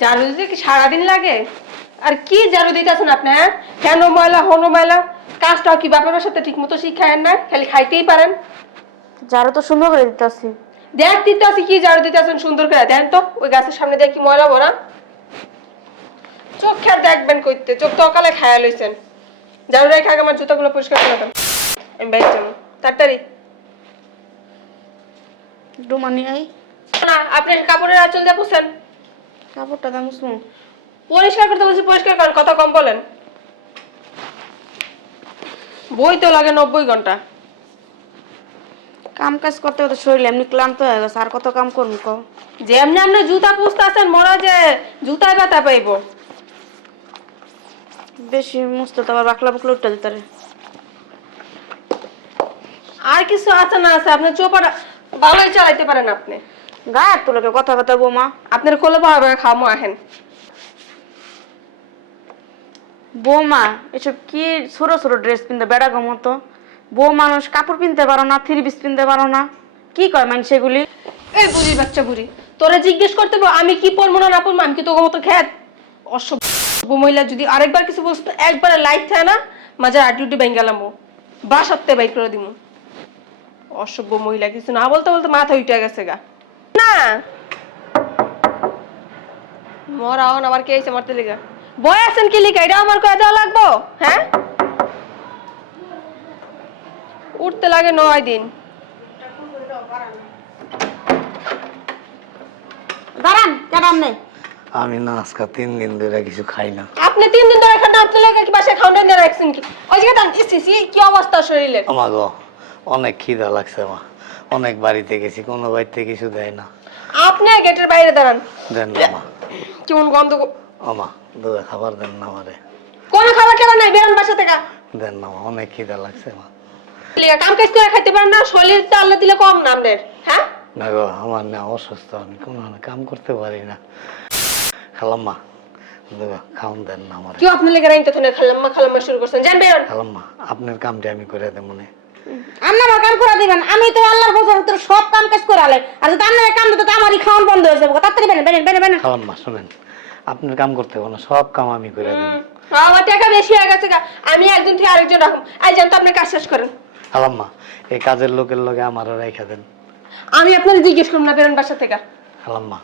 ঝাড়ু দিতে কি সারাদিন লাগে? আর কি ঝাড়ু দিতেছেন আপনি হ্যাঁ? কেন ময়লা হনো ময়লা কাজটাও কি বাপের সাথে ঠিক মতো শিখায়েন না খালি খাইতেই পারেন। ঝাড়ু তো সুন্দর করে দিতেছি। দেখ দিতে আছে কি ঝাড়ু দিতে আছেন সুন্দর করে। দেন তো ওই গাছের সামনে দিয়ে কি ময়লা ভরা? চোখ খেয়ে দেখবেন কইতে চোখ তো অকালে খায়া লইছেন। ঝাড়ু রেখে আগে আমার জুতাগুলো পরিষ্কার করে দেন। আমি বাইরে যাব। তাড়াতাড়ি। ডুমানি আই। না আপনি কাপড়ের আঁচল দিয়ে পুষেন কাপড়টা দাম শুন পরিষ্কার করতে বলছি পরিষ্কার করেন কথা কম বলেন। বই তো লাগে নব্বই ঘণ্টা। কাম কাজ করতে করতে শরীর এমনি ক্লান্ত হয়ে গেছে আর কত কাম করুন কো যে এমনি আপনি জুতা পুষতে মনে হয় যে জুতায় ব্যথা পাইব। বেশি মুছতে তো আবার বাকলা বাকলা উঠতে দিতে আর কিছু আছে না আছে আপনার চোপাটা ভালোই চালাইতে পারেন আপনি। গায়ে তো লোকে কথা কথা বৌমা। আপনার কোলে ভাবে খামো আহেন। বৌমা এসব কি ছোট ছোট ড্রেস কিনতে বেড়া গো মতো? বউ মানুষ কাপড় কিনতে পারো না থ্রি পিস কিনতে পারো না। কি কয় মানুষ সেগুলি এই বুড়ি বাচ্চা বুড়ি তোরা জিজ্ঞেস করতে পারো আমি কি পরবো না না পরবো? আমি কি তোকে মতো খ্যাত? অসভ্য মহিলা যদি আরেকবার কিছু বলতো একবারে লাইট থাকে না মাঝে আড্ডি উড্ডি ভেঙে গেলাম বাসাতে বাইক করে দিব অসভ্য মহিলা কিছু না বলতে বলতে মাথা উঠে গেছে গা। না। মরা হন আবার কে এসে মারতে লিগা। বয় আছেন কি লিগা? এটা আমার কয়ে দেওয়া লাগবো? হ্যাঁ? উঠতে লাগে নয় দিন। দাঁড়ান দাঁড়ান নেই আমি না আজকে তিন দিন ধরে কিছু খাই না। আপনি তিন দিন ধরে খান আপনি লেগে কি বাসায় খাওয়া নিয়ে রাখছেন কি? ওই জায়গায় কি অবস্থা শরীরের? আমার গো অনেক খিদা লাগছে মা অনেক বাড়িতে গেছি কোনো বাড়িতে কিছু দেয় না। আপনি গেটের বাইরে দাঁড়ান। দেন না মা। কেমন গন্ধ আমা দুধে খাবার দেন না আমারে। কোনো খাবার কেন নাই বেরোন বাসা থেকে। দেন না মা অনেক খিদা লাগছে মা। কাম কাজ করে খাইতে পারেন না শরীর তো আল্লাহ দিলে কম না আপনার হ্যাঁ? না গো আমার না অসুস্থ আমি কোনো কাম করতে পারি না। খালাম্মা খাওন দেন না আমারে। কেউ আপনি লেগে রাইতে থানে খালাম্মা খালাম্মা শুরু করছেন। খালাম্মা আপনার কামটা আমি করে দেব মনে আপনি কাম করে দিবেন। আমি তো আল্লাহর বছর ভিতরে সব কাম কাজ করে আলে আর যদি আপনার কাম দিতে আমারই খাওয়ান বন্ধ হয়ে যাবে। তাড়াতাড়ি বেরেন বেরেন বেরেন বেরেন। খালাম্মা শুনেন। আপনার কাম করতে হবে না সব কাম আমি করে দেব। আমার টাকা বেশি হয়ে গেছে আমি একজন থেকে আরেকজন রাখুন। আই আপনি কাজ শেষ করেন। খালাম্মা এই কাজের লোকের লগে আমারও রেখা দেন। আমি আপনার জিজ্ঞেস করুন না বেরোন বাসা থেকে। খালাম্মা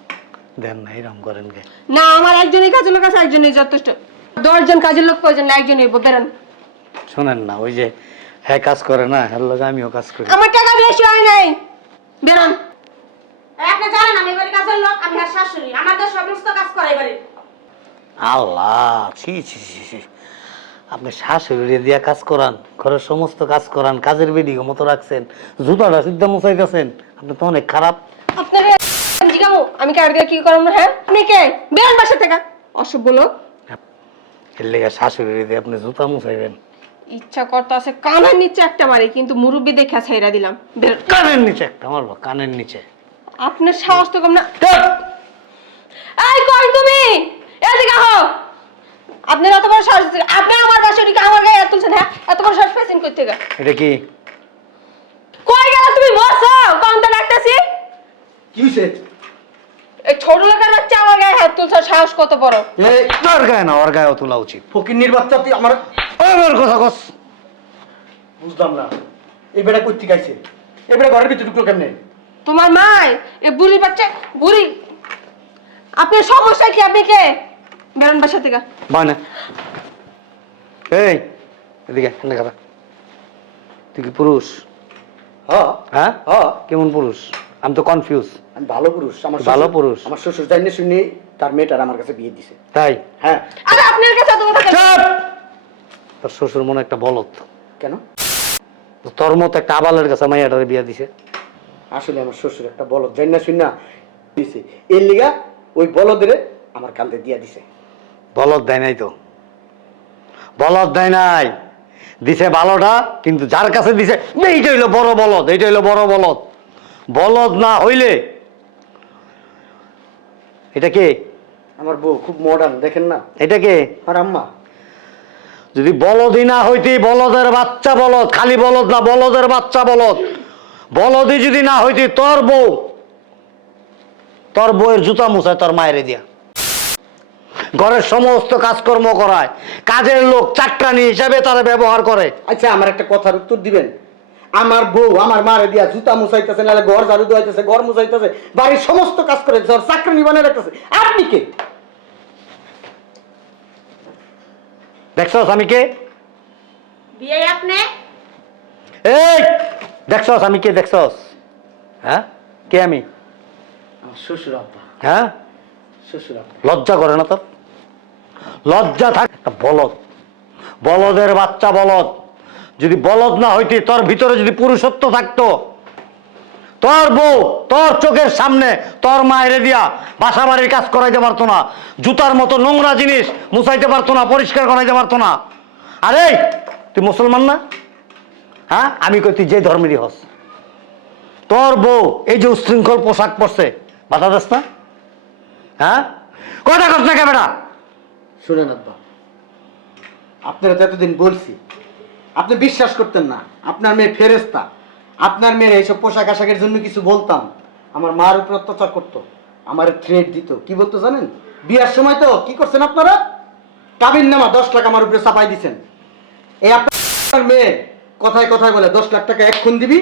দেন না এরম করেন কে না আমার একজনই কাজের লোক আছে একজনই যথেষ্ট। দশজন কাজের লোক প্রয়োজন না একজনই বেরোন। শোনেন না ওই যে হ্যাঁ কাজ করে না হ্যাঁ লগে আমিও কাজ করি। আমার টাকা বেশি হয় নাই? বেরোন। আপনি জানেন আমি এবারে কাজের লোক আমি আর শাশুড়ি। আমাদের সমস্ত কাজ করে এবারে। আল্লাহ ছি ছি ছি ছি। আপনি শাশুড়ি দিয়া কাজ করান ঘরের সমস্ত কাজ করান কাজের বেডিও মতো রাখছেন জুতাটা সিদ্ধা মুছাইতেছেন। আপনি তো অনেক খারাপ। আপনার জিগামু আমি কি আর কি করাম না হ্যাঁ? আপনি কে? বেরোন বাসা থেকে। অসভ্য লোক। এর লেগে শাশুড়ি দিয়ে আপনি জুতা মুছাইবেন। ইচ্ছা করতে আছে কানের নিচে একটা মারি কিন্তু মুরব্বি দেখে ছাইরা দিলাম। বের কানের নিচে একটা মারবো কানের নিচে। আপনার সাহস তো কম না। এই কই তুমি? এদিকে আহো। আপনার এত বড় সাহস আপনি আমার বাসাটিকে আমার গায়ে হাত তুলছেন হ্যাঁ? এত বড় সাহস পেয়েছেন কই থেকে? এটা কি? কই গেল তুমি? বসো কোন তো ডাকতেছি কি হইছে? এই ছোট লোকের বাচ্চা আমার গায়ে হাত তুলছে সাহস কত বড়? এই তোর গায়ে না ওর গায়েও তোলা উচিত। ফকির তুই আমার আমার কথা কস। বুঝলাম না। এই বেটা কই থেকে আইছে? এই বেটা ঘরের ভিতরে ঢুকলো কেমনে? তোমার মাই এ বুড়ি বাচ্চা বুড়ি। আপনার সমস্যা কি আপনি কে? বেরোন বাসা থেকে। মানে এই এদিকে খাবা তুই কি পুরুষ? হ্যাঁ হ্যাঁ? হ্যাঁ কেমন পুরুষ? আমি তো কনফিউজ আমি ভালো পুরুষ। আমার ভালো পুরুষ। আমার শ্বশুর জানি শুনি তার মেয়েটার আমার কাছে বিয়ে দিছে। তাই? হ্যাঁ। আরে আপনার কাছে এত কথা চুপ! তোর শ্বশুর মনে একটা বলত কেন? তোর মতো একটা আবালের কাছে মাইয়াটারে বিয়া দিছে। আসলে আমার শ্বশুর একটা বলদ জানি না শুনি না। দিছে। এর লিগা ওই বলদের আমার কান্দে দিয়া দিছে। বলদ দেয় নাই তো। বলদ দেয় নাই। দিছে ভালোটা কিন্তু যার কাছে দিছে এইটা হইল বড় বলদ এইটা হইল বড় বলদ। বলদ না হইলে এটা কে? আমার বউ খুব মডার্ন দেখেন না? এটা কে? আর আম্মা। যদি বলদই না হইতে, বলদের বাচ্চা বলদ, খালি বলদ না, বলদের বাচ্চা বলদ। বলদই যদি না হইতে, তোর বউ, তোর বউয়ের জুতা মুছায় তোর মায়েরে দিয়া। ঘরের সমস্ত কাজকর্ম করায়। কাজের লোক চাকরানি হিসাবে তারা ব্যবহার করে। আচ্ছা আমার একটা কথার উত্তর দিবেন। আমার বউ আমার মারে দিয়া জুতা মুছাইতেছে, নাহলে ঘর ঝাড়ু দেওয়াইতেছে, ঘর মুছাইতেছে, বাড়ির সমস্ত কাজ করে চাকরানি বানিয়ে রাখতেছে আপনি কে? দেখছস আমি কে বিয়ে আপনি? এই দেখছস আমি কে দেখছস হ্যাঁ? কে আমি? শ্বশুর আব্বা হ্যাঁ? শ্বশুর আব্বা লজ্জা করে না তোর? লজ্জা থাক বলদ। বলদের বাচ্চা বলদ। যদি বলদ না হইতে তোর ভিতরে যদি পুরুষত্ব থাকতো তোর বউ, তোর চোখের সামনে, তোর মায়েরে দিয়া বাসা বাড়ির কাজ করাইতে পারতো না। জুতার মতো নোংরা জিনিস মুছাইতে পারতো না, পরিষ্কার করাইতে পারতো না। আরে, তুই মুসলমান না? হ্যাঁ? আমি কই তুই যে ধর্মেরই হস। তোর বউ, এই যে উশৃঙ্খল পোশাক পরছে, বাধা দাস না? হ্যাঁ? কথা কস না ক্যামেরা। শুনেন আব্বা, আপনারা তো এতদিন বলছি। আপনি বিশ্বাস করতেন না, আপনার মেয়ে ফেরেস্তা আপনার মেয়ের এইসব পোশাক আশাকের জন্য কিছু বলতাম। আমার মার উপর অত্যাচার করতো। আমার থ্রেড দিত। কি বলতো জানেন? বিয়ার সময় তো কি করছেন আপনারা? কাবিন নামা দশ লাখ আমার উপরে চাপাই দিছেন। এই আপনার মেয়ে কথায় কথায় বলে, দশ লাখ টাকা এক্ষুন দিবি,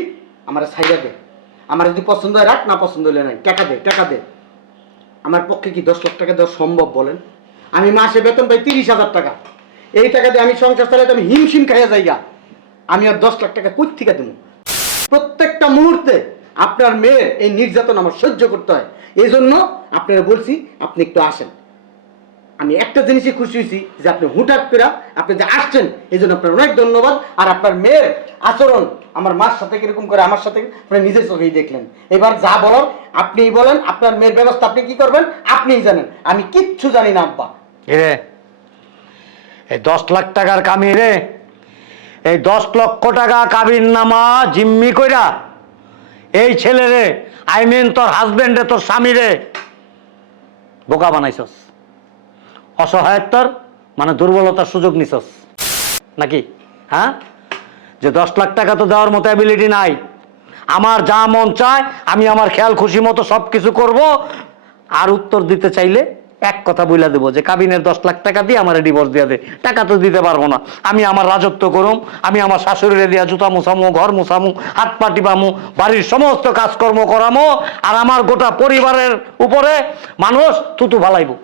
আমার ছাইয়া দে। আমার যদি পছন্দ হয় রাখ, না পছন্দ হলে নাই। টাকা দে টাকা দে। আমার পক্ষে কি দশ লাখ টাকা দেওয়া সম্ভব বলেন? আমি মাসে বেতন পাই তিরিশ হাজার টাকা। এই টাকা দিয়ে আমি সংসার চালাতে আমি হিমশিম খাইয়া যাইগা। আমি আর দশ লাখ টাকা কই থেকে দেবো? প্রত্যেকটা মুহূর্তে আপনার মেয়ের এই নির্যাতন আমার সহ্য করতে হয়। এই জন্য আপনারা বলছি, আপনি একটু আসেন। আমি একটা জিনিসই খুশি হয়েছি যে আপনি হুঠাৎ করে আপনি যে আসছেন এই জন্য আপনার অনেক ধন্যবাদ। আর আপনার মেয়ের আচরণ আমার মার সাথে কীরকম করে, আমার সাথে আপনি নিজের চোখেই দেখলেন। এবার যা বলার, আপনিই বলেন, আপনার মেয়ের ব্যবস্থা আপনি কি করবেন, আপনিই জানেন। আমি কিচ্ছু জানি না, আব্বা। এই দশ লাখ টাকার কামি রে। এই দশ লক্ষ টাকা কাবির নামা জিম্মি কইরা এই ছেলে রে আই মিন তোর হাজবেন্ডে, তোর স্বামী রে বোকা বানাইছস। অসহায়ত্বর মানে দুর্বলতার সুযোগ নিছস। নাকি? হ্যাঁ? যে দশ লাখ টাকা তো দেওয়ার মতো অ্যাবিলিটি নাই। আমার যা মন চায়, আমি আমার খেয়াল খুশি মতো সব কিছু করব, আর উত্তর দিতে চাইলে এক কথা বইলা দেবো যে কাবিনের দশ লাখ টাকা দিয়ে আমার ডিভোর্স দিয়ে দে। টাকা তো দিতে পারব না। আমি আমার রাজত্ব করুম, আমি আমার শাশুড়িরে দিয়া জুতা মুছামু, ঘর মুছামু, হাত পা টিপামু, বাড়ির সমস্ত কাজকর্ম করামো, আর আমার গোটা পরিবারের উপরে মানুষ তুতু ভালাইবো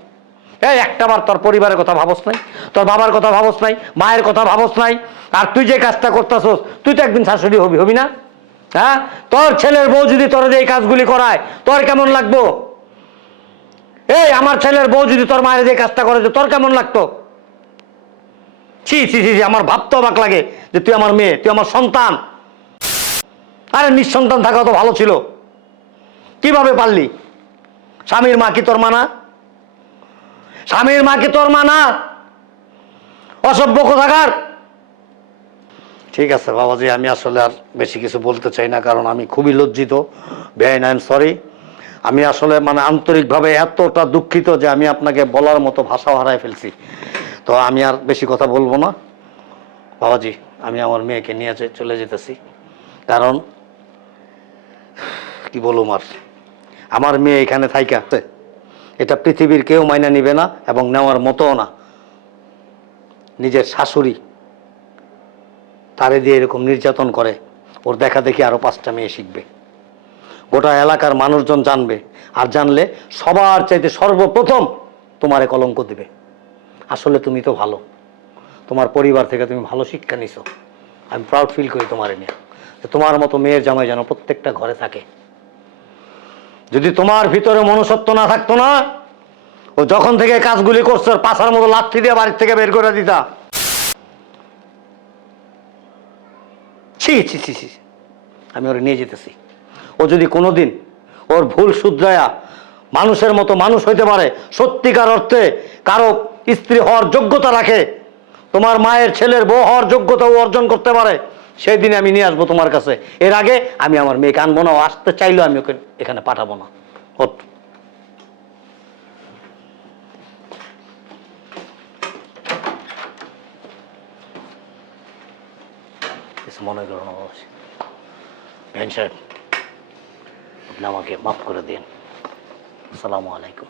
এই একটাবার তোর পরিবারের কথা ভাবস নাই, তোর বাবার কথা ভাবস নাই, মায়ের কথা ভাবস নাই, আর তুই যে কাজটা করতেছস, তুই তো একদিন শাশুড়ি হবি হবি না? হ্যাঁ? তোর ছেলের বউ যদি তোর এই কাজগুলি করায়, তোর কেমন লাগবো? এই, আমার ছেলের বউ যদি তোর মায়ের যে কাজটা করে, যে তোর কেমন লাগতো? ছি ছি ছি আমার ভাবতে অবাক লাগে যে তুই আমার মেয়ে, তুই আমার সন্তান। আরে, নিঃসন্তান থাকা তো ভালো ছিল। কীভাবে পারলি? স্বামীর মা কি তোর মানা স্বামীর মা কি তোর মা না? অসভ্য কোথাকার? ঠিক আছে, বাবাজি, আমি আসলে আর বেশি কিছু বলতে চাই না, কারণ আমি খুবই লজ্জিত। বেআইন, আই এম সরি। আমি আসলে মানে আন্তরিকভাবে এতটা দুঃখিত যে আমি আপনাকে বলার মতো ভাষাও হারায় ফেলছি। তো আমি আর বেশি কথা বলব না। বাবাজি, আমি আমার মেয়েকে নিয়ে চলে যেতেছি। কারণ, কি বলুম আর? আমার মেয়ে এখানে থাইকা। এটা পৃথিবীর কেউ মাইনা নিবে না এবং নেওয়ার মতোও না। নিজের শাশুড়ি তারে দিয়ে এরকম নির্যাতন করে। ওর দেখা দেখি আরও পাঁচটা মেয়ে শিখবে। গোটা এলাকার মানুষজন জানবে। আর জানলে সবার চাইতে সর্বপ্রথম তোমারে কলঙ্ক দিবে। আসলে তুমি তো ভালো। তোমার পরিবার থেকে তুমি ভালো শিক্ষা নিছো। আমি প্রাউড ফিল করি তোমারে নিয়ে। তোমার মতো মেয়ের জামাই যেন প্রত্যেকটা ঘরে থাকে। যদি তোমার ভিতরে মনুষ্যত্ব না থাকতো না, ও যখন থেকে কাজগুলি করছে পাশার মতো লাঠি দিয়ে বাড়ির থেকে বের করে দিতা। ছি ছি ছি ছি। আমি ওরে নিয়ে যেতেছি। ও যদি কোনোদিন ওর ভুল শুধরায়া মানুষের মতো মানুষ হইতে পারে, সত্যিকার অর্থে কারও স্ত্রী হওয়ার যোগ্যতা রাখে, তোমার মায়ের ছেলের বউ হওয়ার যোগ্যতা ও অর্জন করতে পারে, সেই দিনে আমি নিয়ে আসব তোমার কাছে। এর আগে আমি আমার মেয়েকে আনব না, ও আসতে চাইলেও আমি ওকে এখানে পাঠাবো না। মনে করো না, বাবা। ভ্যান সাহেব। আপনি আমাকে মাফ করে দিন। আসসালামু আলাইকুম।